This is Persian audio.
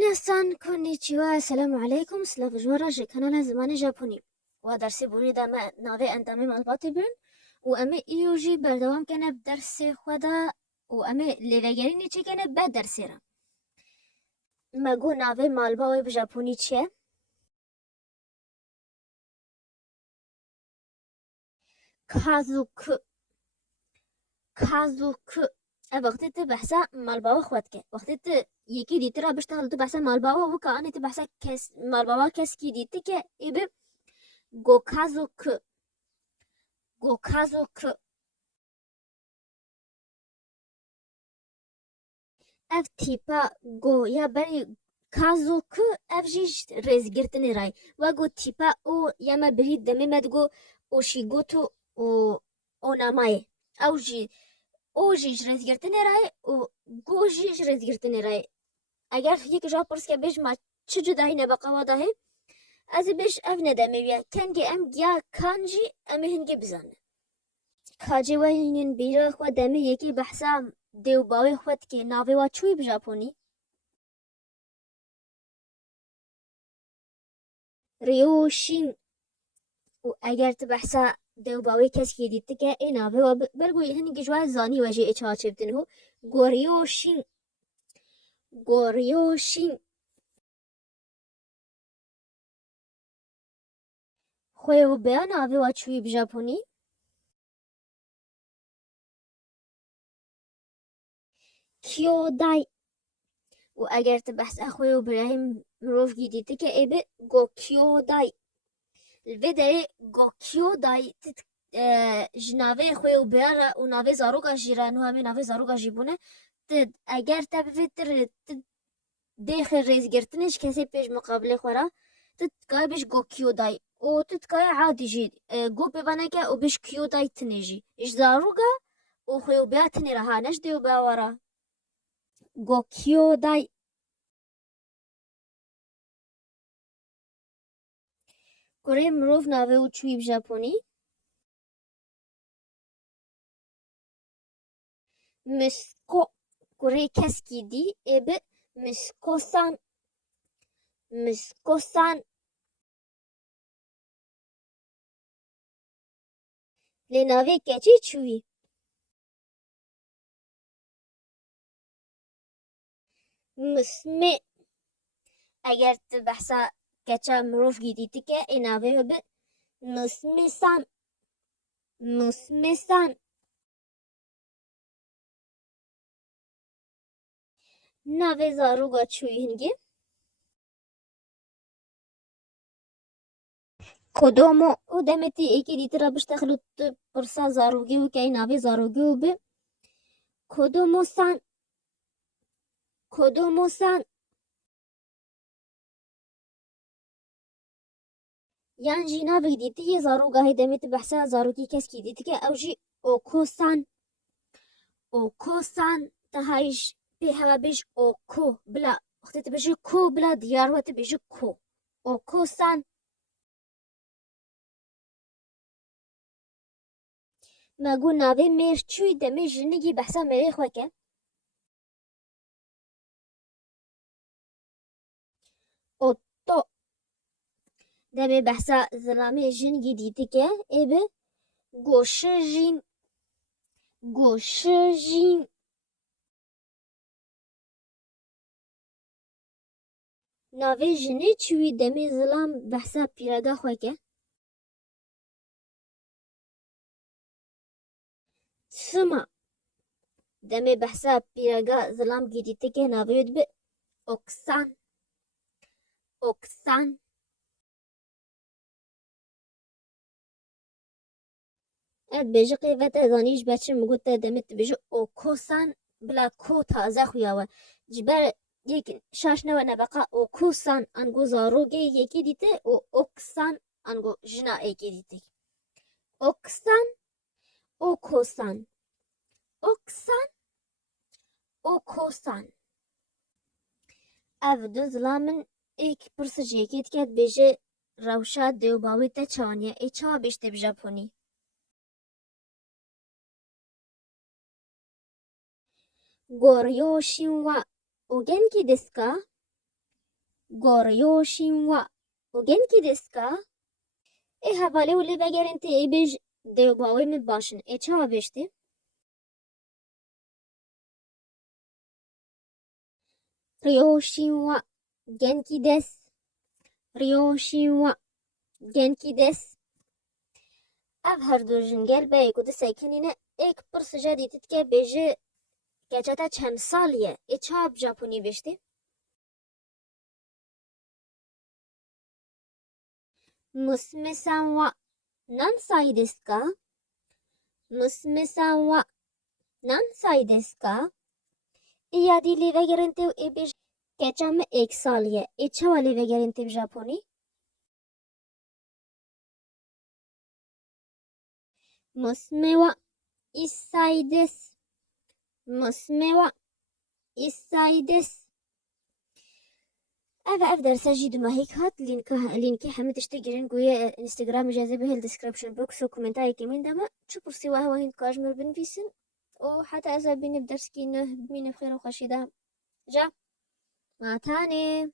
Minasan konnichiwa, assalamu alaikum, سلام جی کانال زمان ژاپنی و درس بونی دم ناوی اندامی مالباتی بین و امی ایو جی بردوام کنه درس خدا و امی لیوگری نیچه کنه بعد درسی را مگو ناوی مالباوی بژاپنی چیه؟ کازوکو کازوکو وقتی تو بحثا مالباو خود که وقتی تو یکی دیتی را بشتغل تو بحثا مالباو و که آنی تو بحثا مالباوا کس کی دیتی که ای به گوکازوکو گوکازوکو اف تیپا گو یا بری کازوکو اف جیش رزگرتنی رای و گو تیپا او یا ما بری دمی مدگو اوشیگوتو او اونامای او جیش رزگرتنی رای و گو جیش رزگرتنی رای اگر یک جا پرس که بیش ما چه جدایی نبقا واده از بیش اف ندمی بیا کنگی ام گیا کانجی ام هنگی بزنه کاجی و هنگین بیرا خود دمی یکی بحثا دیو باوی خود که ناوی و چوی بژاپنی ریوشین و اگر تو بحثا دیو باوی کس کی دیتی که این ناوی و برگوی هنگی جوای زانی وجه اچها چبتن هو گوریوشین گوریوشین خوی و بیا ناوی و چوی بژاپنی کیودای و اگر تو بحثا خوی و برایم مروف گیدیتی که ای به گو کیودای الفيدري گوکیو دای تت جناوی خوی و بیار و ناوی زاروگا جیران و همه ناوی زاروگا جیبونه تد اگر تبفیتر تد دیخ ریز گرتنش کسی پیش مقابله خورا تد کای بیش گوکیو دای و تد کای عادی جید گو ببانه که او بیش کیو دای تنیجی اش زاروگا و خوی و بیار تنی رها نش دیو باورا گوکیو دای کره مروف ناوی و چوی بژاپنی مسکو کره کسکی دی ای به مسکوسان مسکوسان لناوی کچی چوی مسمه اگر تو بحثا کچا مروف گیدیتی که ای ناوی به مسمسان مسمسان ناوی زاروگا چوی هنگی کدومو او دمتی ایکی دیتی را بشتخلو تو پرسا زاروگی و که ای ناوی زاروگی و به کدومو سان کدومو سان یان جی ناوی دیتی یه زاروگا هی دمتی بحثا زاروگی کس کی دیتی که او جی اوکو سان اوکو سان تهایش به هوا بیش اوکو بلا وقتی تبیجی کو بلا دیار و تبیجی کو اوکو سان مگو ناوی میر چوی دمی جنگی بحثا میری خواه که اوتو دمی بحثا زلامی جنگی دیتی که ای به گوشه جین ناوی جنی چوی دمی زلام بحثا پیرگا خواه که سما دمی بحثا پیرگا زلام گیدیتی که ناوی به اوکسان اوکسان اد بیجی قیفت ازانیش بچه مگود تا دمت بیجی اوکوسان بلا کو تازه خویاوه جبر یک شاش نوه نبقا اوکوسان انگو زاروگه یکی دیته و اوکسان انگو جنا ایکی دیته اوکسان اوکوسان اوکسان اوکوسان اف دو زلامن ایک پرسج یکیت که بیجی روشا دیو باوی تا چانیه ای چا بیشته بژاپنی گوریوشین و او گنکی دسکا گوریوشین و گنکی دسکا ای حواله ولی بگرن تی ای بیج دیو باوی می باشن ای چه بشتی ریوشین و گنکی دس ریوشین و گنکی دس اف هر دو جنگل به ایکو ده سیکنینه ایک پرس جدی تتکه بیجه گچتا چند سالیه ای چه ژاپنی بشتی مسمه سان و نان سای دسکا مسمه سان و نان سای دسکا ای یادی لیوه گرنتی و ای بیج گچم ایک سالیه ای چه لیوه گرنتی ژاپنی مسمه و ایسای دس مسمه و ایسای دس اف درسا جي دوما هيك هات لينكي حمد تشتغلين قوية انستغرام جاذبه به الديسكريبشن بوكس وكومنتاي كمان دما تشوفوا سوا هو هين كاجمر بنفيسن وحتى إذا بين بدرس كينه بمين بخير وخشيدة جا ما تاني